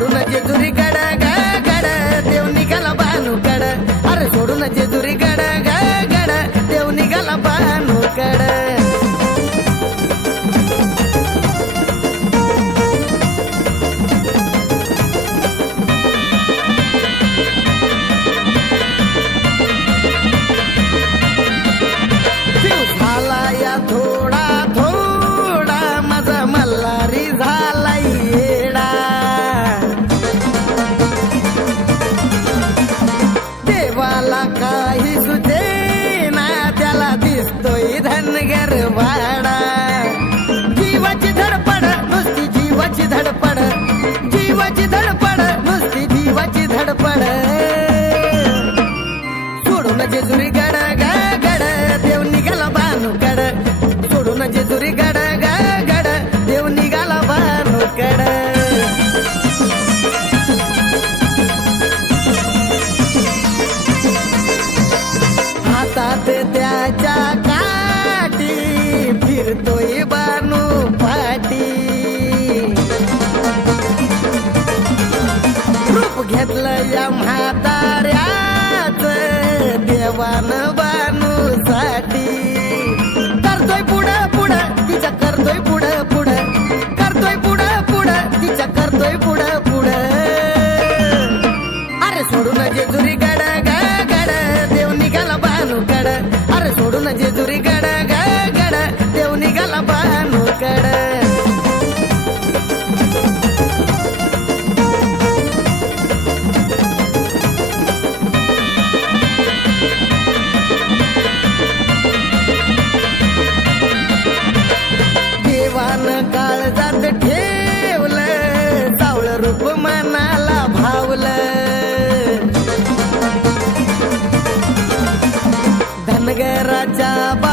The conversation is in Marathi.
నడుమ చెదురిగడ today त्याच्या फिरतोय बानू फाटी. घेतलं या म्हाताऱ्या যে দূরে raja